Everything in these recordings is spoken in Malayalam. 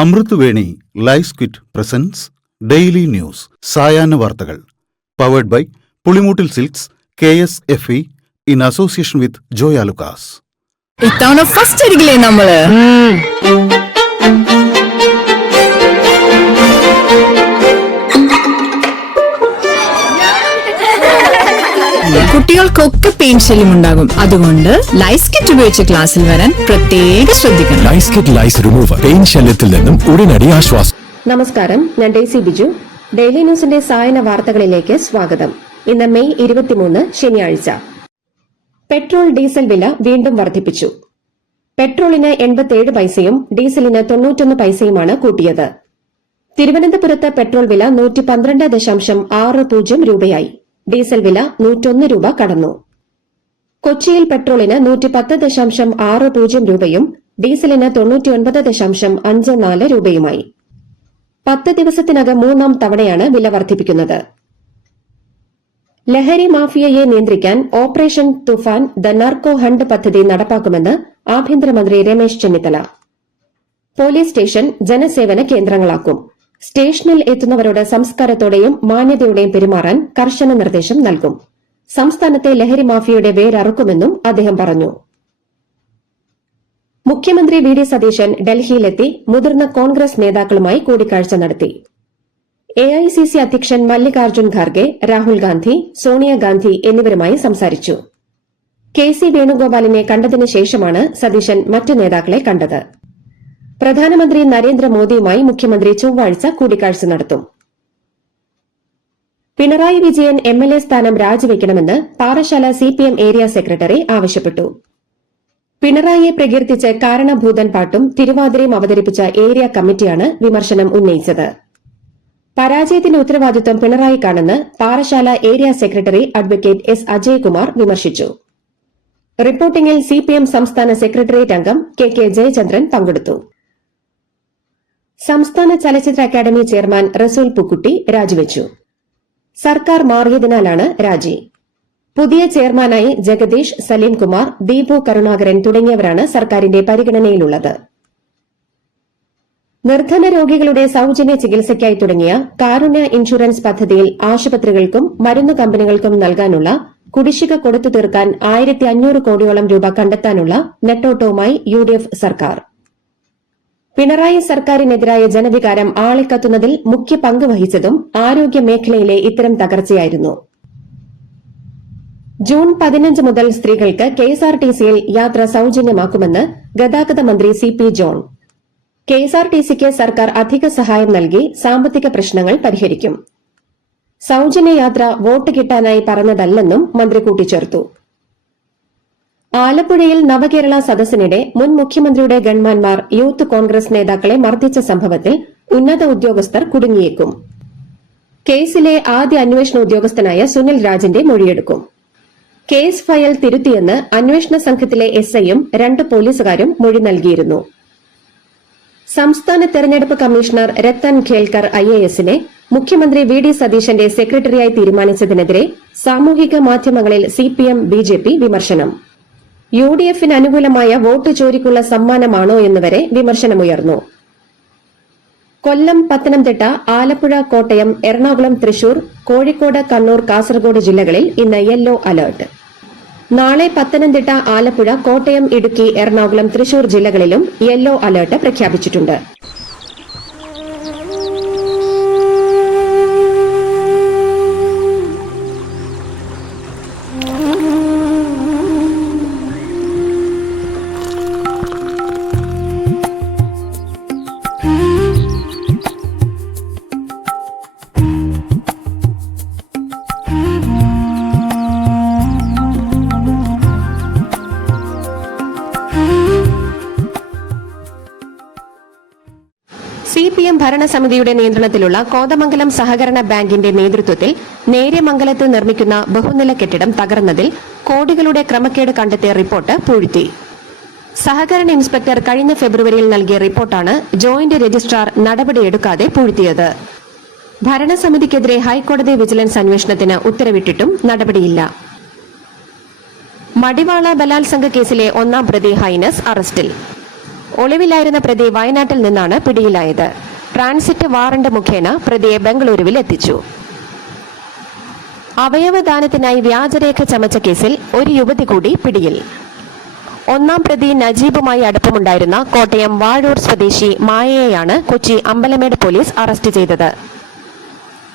അമൃത് Veni lice kit presents daily news സായാഹ്ന വാർത്തകൾ powered by Pulimoottil silks KSFE in association with Joy Alukkas. ഇത്തവണ ഫസ്റ്റ് അടിക്കില്ലേ നമ്മള്? കുട്ടികൾക്കൊക്കെ പെയിൻ ശല്യം ഉണ്ടാകും. അതുകൊണ്ട് ലൈസ് കിറ്റ് ഉപയോഗിച്ച് ക്ലാസ്സിൽ വരാൻ പ്രത്യേകം ശ്രദ്ധിക്കണം. ലൈസ് കിറ്റ് ലൈസ് റിമൂവർ പെയിൻ ശല്യത്തിൽ നിന്നും ഉടനടി ആശ്വാസം. നമസ്കാരം, ഞാൻ ഡെയ്സി ബിജു. ഡെയിലി ന്യൂസിന്റെ സായന വാർത്തകളിലേക്ക് സ്വാഗതം. ഇന്ന് മെയ് 23 ശനിയാഴ്ച. പെട്രോൾ ഡീസൽ വില വീണ്ടും വർദ്ധിപ്പിച്ചു. പെട്രോളിന് 87 പൈസയും ഡീസലിന് 91 പൈസയുമാണ് കൂട്ടിയത്. തിരുവനന്തപുരത്ത് പെട്രോൾ വില 112.60 രൂപയായി. ഡീസൽ വില 101 രൂപ കടന്നു. കൊച്ചിയിൽ പെട്രോളിന് 110.60 രൂപയും ഡീസലിന് 99.54 രൂപയുമായി. 10 ദിവസത്തിനകം മൂന്നാം തവണയാണ് വില വർദ്ധിപ്പിക്കുന്നത്. ലഹരി മാഫിയയെ നിയന്ത്രിക്കാൻ operation Toofan the narco hunt പദ്ധതി നടപ്പാക്കുമെന്ന് ആഭ്യന്തരമന്ത്രി രമേശ് ചെന്നിത്തല. പോലീസ് സ്റ്റേഷൻ ജനസേവന കേന്ദ്രങ്ങളാക്കും. സ്റ്റേഷനിൽ എത്തുന്നവരോട് സംസ്കാരത്തോടെയും മാന്യതയോടെയും പെരുമാറാൻ കർശന നിർദ്ദേശം നൽകും. സംസ്ഥാനത്തെ ലഹരി മാഫിയയുടെ വേരറുക്കുമെന്നും അദ്ദേഹം പറഞ്ഞു. മുഖ്യമന്ത്രി വി ഡി സതീശൻ ഡൽഹിയിലെത്തി മുതിർന്ന കോൺഗ്രസ് നേതാക്കളുമായി കൂടിക്കാഴ്ച നടത്തി. AICC അധ്യക്ഷൻ മല്ലികാർജ്ജുൻ ഖാർഗെ, രാഹുൽ ഗാന്ധി, സോണിയാഗാന്ധി എന്നിവരുമായി സംസാരിച്ചു. KC വേണുഗോപാലിനെ കണ്ടതിനു ശേഷമാണ് സതീശൻ മറ്റു നേതാക്കളെ കണ്ടത്. പ്രധാനമന്ത്രി നരേന്ദ്രമോദിയുമായി മുഖ്യമന്ത്രി ചൊവ്വാഴ്ച കൂടിക്കാഴ്ച നടത്തും. പിണറായി വിജയൻ MLA സ്ഥാനം രാജിവെക്കണമെന്ന് പാറശാല CPM ഏരിയ സെക്രട്ടറി ആവശ്യപ്പെട്ടു. പിണറായിയെ പ്രകീർത്തിച്ച് കാരണഭൂതൻ പാട്ടും തിരുവാതിരയും അവതരിപ്പിച്ച ഏരിയ കമ്മിറ്റിയാണ് വിമർശനം ഉന്നയിച്ചത്. പരാജയത്തിന്റെ ഉത്തരവാദിത്വം പിണറായിക്കാണെന്ന് Parassala area secretary advocate S. Ajaykumar വിമർശിച്ചു. റിപ്പോർട്ടിംഗിൽ CPM സംസ്ഥാന സെക്രട്ടേറിയറ്റ് അംഗം KK ജയചന്ദ്രൻ പങ്കെടുത്തു. സംസ്ഥാന ചലച്ചിത്ര അക്കാദമി ചെയർമാൻ റസൂൽ പുക്കുട്ടി രാജിവെച്ചു. സർക്കാർ മാറിയതിനാലാണ് രാജി. പുതിയ ചെയർമാനായി ജഗദീഷ്, സലീംകുമാർ, ദീപു കരുണാകരൻ തുടങ്ങിയവരാണ് സർക്കാരിന്റെ പരിഗണനയിലുള്ളത്. നിർധന രോഗികളുടെ സൌജന്യ ചികിത്സയ്ക്കായി തുടങ്ങിയ കാരുണ്യ ഇൻഷുറൻസ് പദ്ധതിയിൽ ആശുപത്രികൾക്കും മരുന്ന് കമ്പനികൾക്കും നൽകാനുള്ള കുടിശ്ശിക കൊടുത്തു തീർക്കാൻ 1500 കോടിയോളം രൂപ കണ്ടെത്താനുള്ള നെട്ടോട്ടവുമായി UDF സർക്കാർ. പിണറായി സർക്കാരിനെതിരായ ജനവികാരം ആളിക്കത്തുന്നതിൽ മുഖ്യ പങ്ക് വഹിച്ചതും ആരോഗ്യ മേഖലയിലെ ഇത്തരം തകർച്ചയായിരുന്നു. ജൂൺ 15 മുതൽ സ്ത്രീകൾക്ക് KSRTCയിൽ യാത്ര സൌജന്യമാക്കുമെന്ന് ഗതാഗത മന്ത്രി CP ജോൺ. KSRTCക്ക് സർക്കാർ അധിക സഹായം നൽകി സാമ്പത്തിക പ്രശ്നങ്ങൾ പരിഹരിക്കും. സൌജന്യ യാത്ര വോട്ട് കിട്ടാനായി പറഞ്ഞതല്ലെന്നും മന്ത്രി കൂട്ടിച്ചേർത്തു. ആലപ്പുഴയിൽ നവകേരള സദസ്സിനിടെ മുൻ മുഖ്യമന്ത്രിയുടെ ഗൺമാൻമാർ യൂത്ത് കോൺഗ്രസ് നേതാക്കളെ മർദ്ദിച്ച സംഭവത്തിൽ ഉന്നത ഉദ്യോഗസ്ഥർ കുടുങ്ങിയേക്കും. കേസിലെ ആദ്യ അന്വേഷണ ഉദ്യോഗസ്ഥനായ സുനിൽ രാജിന്റെ മൊഴിയെടുക്കും. കേസ് ഫയൽ തിരുത്തിയെന്ന് അന്വേഷണ സംഘത്തിലെ SIയും 2 പോലീസുകാരും മൊഴി നൽകിയിരുന്നു. സംസ്ഥാന തെരഞ്ഞെടുപ്പ് കമ്മീഷണർ രത്തൻ ഖേൽക്കർ IASനെ മുഖ്യമന്ത്രി വി ഡി സതീശന്റെ സെക്രട്ടറിയായി തീരുമാനിച്ചതിനെതിരെ സാമൂഹിക മാധ്യമങ്ങളിൽ CPM BJP വിമർശനം. UDFന് അനുകൂലമായ വോട്ട് ചോരിക്കുള്ള സമ്മാനമാണോ എന്നുവരെ വിമർശനമുയർന്നു. കൊല്ലം, പത്തനംതിട്ട, ആലപ്പുഴ, കോട്ടയം, എറണാകുളം, തൃശൂർ, കോഴിക്കോട്, കണ്ണൂർ, കാസർഗോഡ് ജില്ലകളിൽ ഇന്ന് യെല്ലോ അലർട്ട്. നാളെ പത്തനംതിട്ട, ആലപ്പുഴ, കോട്ടയം, ഇടുക്കി, എറണാകുളം, തൃശൂർ ജില്ലകളിലും യെല്ലോ അലർട്ട് പ്രഖ്യാപിച്ചിട്ടുണ്ട്. CPM ഭരണസമിതിയുടെ നിയന്ത്രണത്തിലുള്ള കോതമംഗലം സഹകരണ ബാങ്കിന്റെ നേതൃത്വത്തിൽ നേര്യമംഗലത്ത് നിർമ്മിക്കുന്ന ബഹുനില കെട്ടിടം തകർന്നതിൽ കോടികളുടെ ക്രമക്കേട് കണ്ടെത്തിയ റിപ്പോർട്ട് പൂഴ്ത്തി. സഹകരണ ഇൻസ്പെക്ടർ കഴിഞ്ഞ ഫെബ്രുവരിയിൽ നൽകിയ റിപ്പോർട്ടാണ് ജോയിന്റ് രജിസ്ട്രാർ നടപടിയെടുക്കാതെ പൂഴ്ത്തിയത്. ഭരണസമിതിക്കെതിരെ ഹൈക്കോടതി വിജിലൻസ് അന്വേഷണത്തിന് ഉത്തരവിട്ടിട്ടും നടപടിയില്ല. മടിവാള ബലാത്സംഗ കേസിലെ 1-ാം പ്രതി ഹൈനസ് അറസ്റ്റിൽ. ഒളിവിലായിരുന്ന പ്രതി വയനാട്ടിൽ നിന്നാണ് പിടിയിലായത്. ട്രാൻസിറ്റ് വാറണ്ട് മുഖേന പ്രതിയെ ബംഗളൂരുവിൽ എത്തിച്ചു. അവയവദാനത്തിനായി വ്യാജരേഖ ചമച്ച കേസിൽ ഒരു യുവതി കൂടി പിടിയിൽ. ഒന്നാം പ്രതി നജീബുമായി അടുപ്പമുണ്ടായിരുന്ന കോട്ടയം വാഴൂർ സ്വദേശി മായയെയാണ് കൊച്ചി അമ്പലമേട് പോലീസ് അറസ്റ്റ് ചെയ്തത്.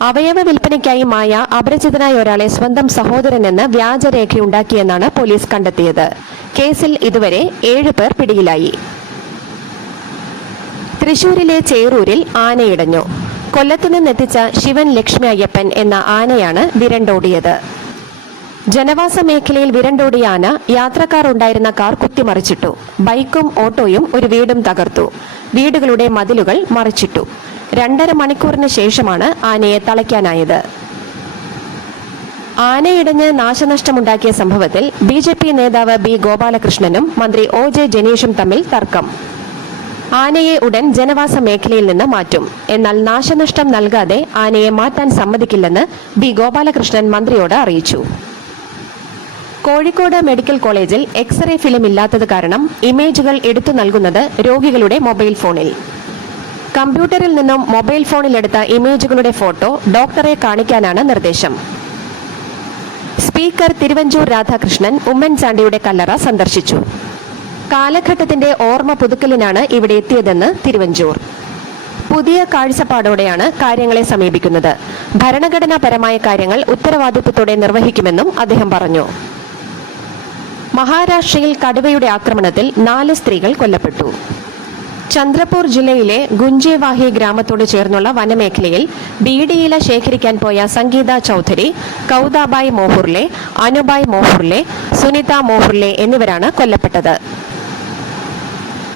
അവയവ വിൽപ്പനയ്ക്കായി മായ അപരിചിതനായ ഒരാളെ സ്വന്തം സഹോദരനെന്ന് വ്യാജരേഖയുണ്ടാക്കിയെന്നാണ് പോലീസ് കണ്ടെത്തിയത്. കേസിൽ ഇതുവരെ 7 പേർ പിടിയിലായി. തൃശൂരിലെ ചേറൂരിൽ ആനയിടഞ്ഞു. കൊല്ലത്തുനിന്നെത്തിച്ച ശിവൻ ലക്ഷ്മി അയ്യപ്പൻ എന്ന ആനയാണ് വിരണ്ടോടിയത്. ജനവാസ മേഖലയിൽ വിരണ്ടോടിയ ആന യാത്രക്കാർ ഉണ്ടായിരുന്ന കാർ കുത്തിമറിച്ചിട്ടു. ബൈക്കും ഓട്ടോയും ഒരു വീടും തകർത്തു. വീടുകളുടെ മതിലുകൾ മറിച്ചിട്ടു. 2.5 മണിക്കൂറിന് ശേഷമാണ് ആനയെ തളയ്ക്കാനായത്. ആനയിടഞ്ഞ് നാശനഷ്ടമുണ്ടാക്കിയ സംഭവത്തിൽ BJP നേതാവ് B. ഗോപാലകൃഷ്ണനും മന്ത്രി OJ ജനീഷും തമ്മിൽ തർക്കം. ആനയെ ഉടൻ ജനവാസ മേഖലയിൽ നിന്ന് മാറ്റും, എന്നാൽ നാശനഷ്ടം നൽകാതെ ആനയെ മാറ്റാൻ സമ്മതിക്കില്ലെന്ന് B. ഗോപാലകൃഷ്ണൻ മന്ത്രിയോട് അറിയിച്ചു. കോഴിക്കോട് മെഡിക്കൽ കോളേജിൽ എക്സ്റേ ഫിലിം ഇല്ലാത്തത് കാരണം ഇമേജുകൾ എടുത്തു നൽകുന്നത് രോഗികളുടെ മൊബൈൽ ഫോണിൽ. കമ്പ്യൂട്ടറിൽ നിന്നും മൊബൈൽ ഫോണിലെടുത്ത ഇമേജുകളുടെ ഫോട്ടോ ഡോക്ടറെ കാണിക്കാനാണ് നിർദ്ദേശം. സ്പീക്കർ തിരുവഞ്ചൂർ രാധാകൃഷ്ണൻ ഉമ്മൻചാണ്ടിയുടെ കല്ലറ സന്ദർശിച്ചു. കാലഘട്ടത്തിന്റെ ഓർമ്മ പുതുക്കലിനാണ് ഇവിടെ എത്തിയതെന്ന് തിരുവഞ്ചൂർ. പുതിയ കാഴ്ചപ്പാടോടെയാണ് കാര്യങ്ങളെ സമീപിക്കുന്നത്. ഭരണഘടനാപരമായ കാര്യങ്ങൾ ഉത്തരവാദിത്വത്തോടെ നിർവഹിക്കുമെന്നും അദ്ദേഹം പറഞ്ഞു. മഹാരാഷ്ട്രയിൽ കടുവയുടെ ആക്രമണത്തിൽ 4 സ്ത്രീകൾ കൊല്ലപ്പെട്ടു. ചന്ദ്രപൂർ ജില്ലയിലെ ഗുഞ്ചേവാഹി ഗ്രാമത്തോട് ചേർന്നുള്ള വനമേഖലയിൽ ബീഡിയില ശേഖരിക്കാൻ പോയ സംഗീത ചൌധരി, കൗദാബായ് മോഹുർലെ, അനുബായ് മോഹുർലെ, സുനിത മോഹുർലെ എന്നിവരാണ് കൊല്ലപ്പെട്ടത്.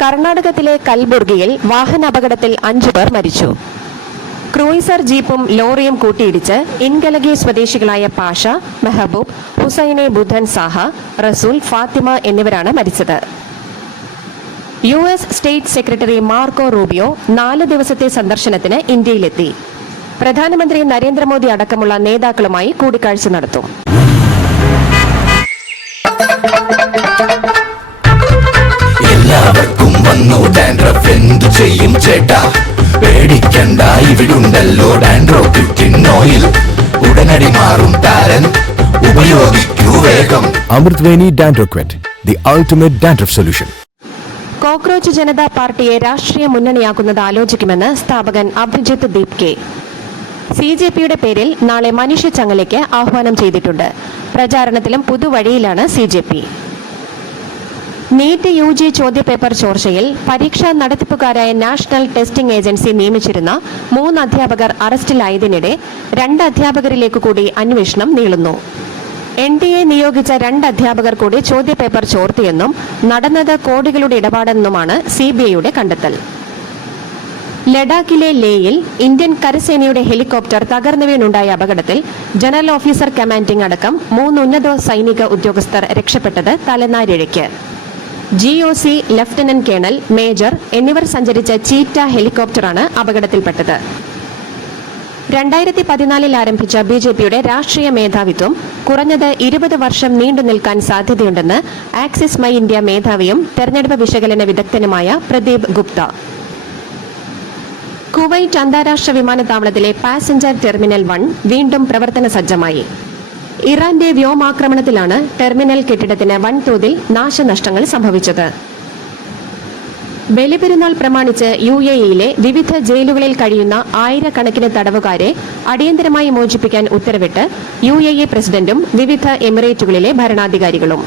കർണാടകത്തിലെ കൽബുർഗിയിൽ വാഹനാപകടത്തിൽ 5 പേർ മരിച്ചു. ക്രൂയിസർ ജീപ്പും ലോറിയും കൂട്ടിയിടിച്ച് ഇൻകലഗി സ്വദേശികളായ പാഷ, മെഹബൂബ്, ഹുസൈനെ ബുദ്ധൻ സാഹ, റസൂൽ, ഫാത്തിമ എന്നിവരാണ് മരിച്ചത്. US state secretary Marco Rubio 4 ദിവസത്തെ സന്ദർശനത്തിന് ഇന്ത്യയിലെത്തി. പ്രധാനമന്ത്രി നരേന്ദ്രമോദി അടക്കമുള്ള നേതാക്കളുമായി കൂടിക്കാഴ്ച നടത്തും. എല്ലാവർക്കും വന്നു ഡാൻഡ്രഫ്, എന്തു ചെയ്യും ചേട്ടാ? പേടിക്കണ്ട, ഇവിടുണ്ടല്ലോ ഡാൻഡ്രോക്കിൻ ഓയിൽ. ഉടനടി മാറും താരൻ, ഉപയോഗിക്കൂ വേഗം. Amrutveni Dandroquit, the ultimate dandruff solution. Cockroach Janata പാർട്ടിയെ രാഷ്ട്രീയ മുന്നണിയാക്കുന്നത് ആലോചിക്കുമെന്ന് സ്ഥാപകൻ അഭിജിത്ത് ദീപ് കെ. CJPയുടെ പേരിൽ നാളെ മനുഷ്യ ചങ്ങലയ്ക്ക് ആഹ്വാനം ചെയ്തിട്ടുണ്ട്. പ്രചാരണത്തിലും പുതുവഴിയിലാണ് CJP. നീറ്റ് UG ചോദ്യപേപ്പർ ചോർച്ചയിൽ പരീക്ഷാ നടത്തിപ്പുകാരായ നാഷണൽ ടെസ്റ്റിംഗ് ഏജൻസി നിയമിച്ചിരുന്ന 3 അധ്യാപകർ അറസ്റ്റിലായതിനിടെ 2 അധ്യാപകരിലേക്ക് കൂടി അന്വേഷണം നീളുന്നു. NDA നിയോഗിച്ച 2 അധ്യാപകർ കൂടി ചോദ്യപേപ്പർ ചോർത്തിയെന്നും നടന്നത് കോടികളുടെ ഇടപാടെന്നുമാണ് CBIയുടെ കണ്ടെത്തൽ. ലഡാക്കിലെ ലേയിൽ ഇന്ത്യൻ കരസേനയുടെ ഹെലികോപ്റ്റർ തകർന്നു വീണുണ്ടായ അപകടത്തിൽ ജനറൽ ഓഫീസർ കമാൻഡിംഗ് അടക്കം 3 ഉന്നത സൈനിക ഉദ്യോഗസ്ഥർ രക്ഷപ്പെട്ടത് തലനാരിഴയ്ക്ക്. GOC ലഫ്റ്റനന്റ് കേണൽ, മേജർ എന്നിവർ സഞ്ചരിച്ച ചീറ്റ ഹെലികോപ്റ്ററാണ് അപകടത്തിൽപ്പെട്ടത്. 2014 ആരംഭിച്ച BJPയുടെ രാഷ്ട്രീയ മേധാവിത്വം കുറഞ്ഞത് 20 വർഷം നീണ്ടു നിൽക്കാൻ സാധ്യതയുണ്ടെന്ന് ആക്സിസ് മൈ ഇന്ത്യ മേധാവിയും തെരഞ്ഞെടുപ്പ് വിശകലന വിദഗ്ധനുമായ പ്രദീപ് ഗുപ്ത. കുവൈറ്റ് അന്താരാഷ്ട്ര വിമാനത്താവളത്തിലെ പാസഞ്ചർ ടെർമിനൽ 1 വീണ്ടും പ്രവർത്തന സജ്ജമായി. ഇറാന്റെ വ്യോമാക്രമണത്തിലാണ് ടെർമിനൽ കെട്ടിടത്തിന് വൻതോതിൽ നാശനഷ്ടങ്ങൾ സംഭവിച്ചത്. ബലിപെരുന്നാൾ പ്രമാണിച്ച് UAEയിലെ വിവിധ ജയിലുകളിൽ കഴിയുന്ന ആയിരക്കണക്കിന് തടവുകാരെ അടിയന്തരമായി മോചിപ്പിക്കാൻ ഉത്തരവിട്ട് UAE പ്രസിഡന്റും വിവിധ എമിറേറ്റുകളിലെ ഭരണാധികാരികളും.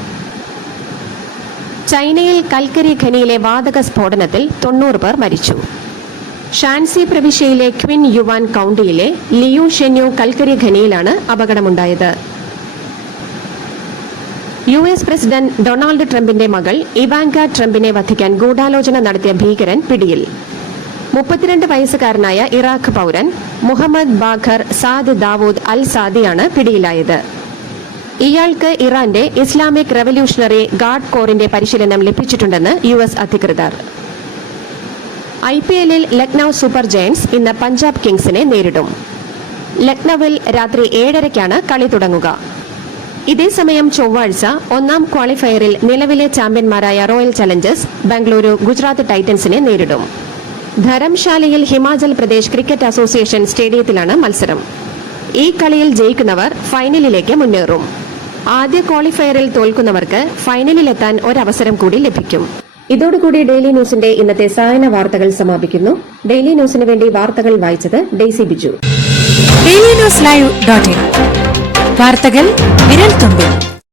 ചൈനയിൽ കൽക്കരി ഖനിയിലെ വാതക സ്ഫോടനത്തിൽ 90 പേർ മരിച്ചു. ഷാൻസി പ്രവിശ്യയിലെ ക്വിൻ യുവാൻ കൌണ്ടിയിലെ ലിയു ഷെന്യു കൽക്കരി ഖനിയിലാണ് അപകടമുണ്ടായത്. US പ്രസിഡന്റ് ഡൊണാൾഡ് ട്രംപിന്റെ മകൾ ഇവാങ്ക ട്രംപിനെ വധിക്കാൻ ഗൂഢാലോചന നടത്തിയ ഭീകരൻ പിടിയിൽ. 32 വയസ്സുകാരനായ ഇറാഖ് പൗരൻ മുഹമ്മദ് ബാഖർ സാദ് ദാവൂദ് അൽ സാദിയാണ് പിടിയിലായത്. ഇയാൾക്ക് ഇറാന്റെ ഇസ്ലാമിക് റവല്യൂഷണറി ഗാർഡ് കോറിന്റെ പരിശീലനം ലഭിച്ചിട്ടുണ്ടെന്ന് US അധികൃതർ. IPLൽ ലക്നൌ സൂപ്പർ ജയന്റ്സ് ഇന്ന് പഞ്ചാബ് കിങ്സിനെ നേരിടും. ലക്നൌവിൽ രാത്രി 7:30ക്കാണ് കളി തുടങ്ങുക. ഇതേസമയം ചൊവ്വാഴ്ച ഒന്നാം ക്വാളിഫയറിൽ നിലവിലെ ചാമ്പ്യന്മാരായ റോയൽ ചലഞ്ചേഴ്സ് ബംഗളൂരു ഗുജറാത്ത് ടൈറ്റൻസിനെ നേരിടും. ധരംശാലയിൽ ഹിമാചൽ പ്രദേശ് ക്രിക്കറ്റ് അസോസിയേഷൻ സ്റ്റേഡിയത്തിലാണ് മത്സരം. ഈ കളിയിൽ ജയിക്കുന്നവർ ഫൈനലിലേക്ക് മുന്നേറും. ആദ്യ ക്വാളിഫയറിൽ തോൽക്കുന്നവർക്ക് ഫൈനലിലെത്താൻ ഒരവസരം കൂടി ലഭിക്കും. ഇതോടുകൂടി ഡെയിലി ന്യൂസിന്റെ ഇന്നത്തെ സായന വാർത്തകൾ സമാപിക്കുന്നു. ഡെയിലി ന്യൂസിന് വേണ്ടി വാർത്തകൾ വായിച്ചത് ഡെയ്സി ബിജു. ഡെയിലി ന്യൂസ് ലൈവ്.in വാർത്തകൾ വിരൽ തുമ്പിൽ.